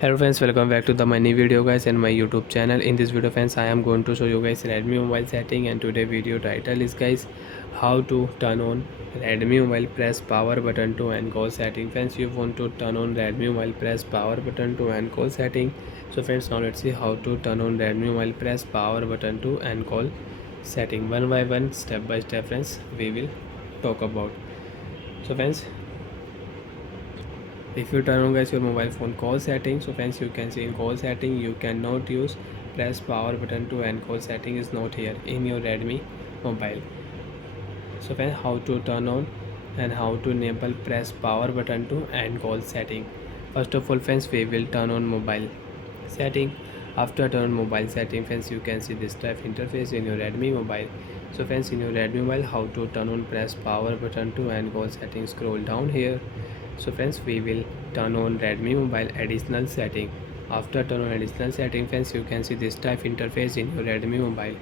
Hello friends, welcome back to the my new video guys and my YouTube channel. In this video friends, I am going to show you guys Redmi mobile setting, and today video title is guys how to turn on Redmi mobile. Press power button to end call setting. Friends, you want to turn on Redmi mobile, press power button to end call setting. So friends, now let's see how to turn on Redmi mobile. Press power button to end call setting. One by one, step by step friends, we will talk about. So friends, if you turn on guys your mobile phone call setting, so friends, you can see in call setting you cannot use press power button to end call setting is not here in your Redmi mobile. So friends, how to turn on and how to enable press power button to end call setting. First of all friends, we will turn on mobile setting. After turn on mobile setting friends, you can see this type interface in your Redmi mobile. So friends, in your Redmi mobile, how to turn on press power button to end call setting, scroll down here. So friends, we will turn on Redmi mobile additional setting. After turn on additional setting friends, you can see this type interface in your Redmi mobile.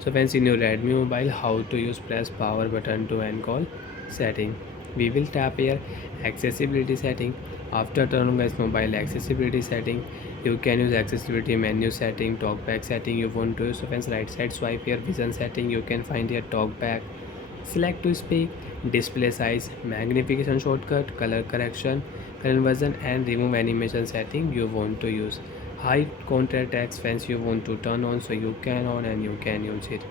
So friends, in your Redmi mobile, how to use press power button to end call setting, we will tap here accessibility setting. After turn on guys mobile accessibility setting, you can use accessibility menu setting, talkback setting you want to use. So friends, right side swipe here, vision setting, you can find here talkback, select to speak, display size, magnification shortcut, color correction, conversion, and remove animation setting you want to use. High contrast text fence you want to turn on, so you can on and you can use it.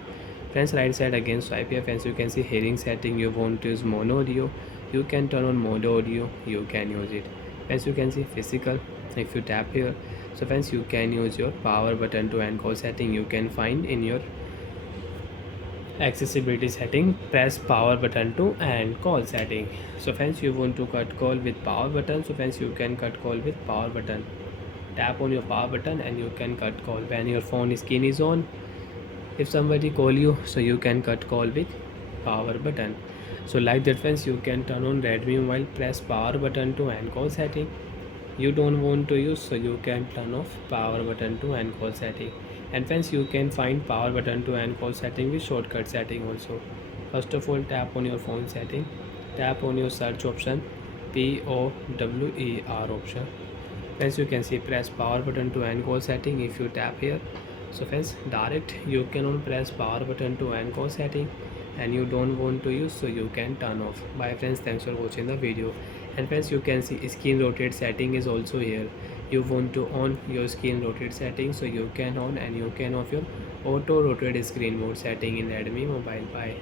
Friends, right side again swipe here friends, you can see hearing setting you want to use mono audio, you can turn on mono audio, you can use it. Friends, you can see physical, if you tap here, so friends, you can use your power button to end call setting, you can find in your accessibility setting, press power button to end call setting. So friends, you want to cut call with power button, so friends, you can cut call with power button. Tap on your power button and you can cut call when your phone screen is on. If somebody call you, so you can cut call with power button. So like that friends, you can turn on Redmi while press power button to end call setting. You don't want to use, so you can turn off power button to end call setting. And friends, you can find power button to end call setting with shortcut setting also. First of all, tap on your phone setting, tap on your search option, POWER option. Friends, you can see press power button to end call setting. If you tap here, so friends, direct you can on press power button to end call setting, and you don't want to use, so you can turn off. Bye friends, thanks for watching the video. And friends, you can see screen rotate setting is also here. You want to on your screen rotate setting, so you can on and you can off your auto rotate screen mode setting in Redmi mobile. Bye.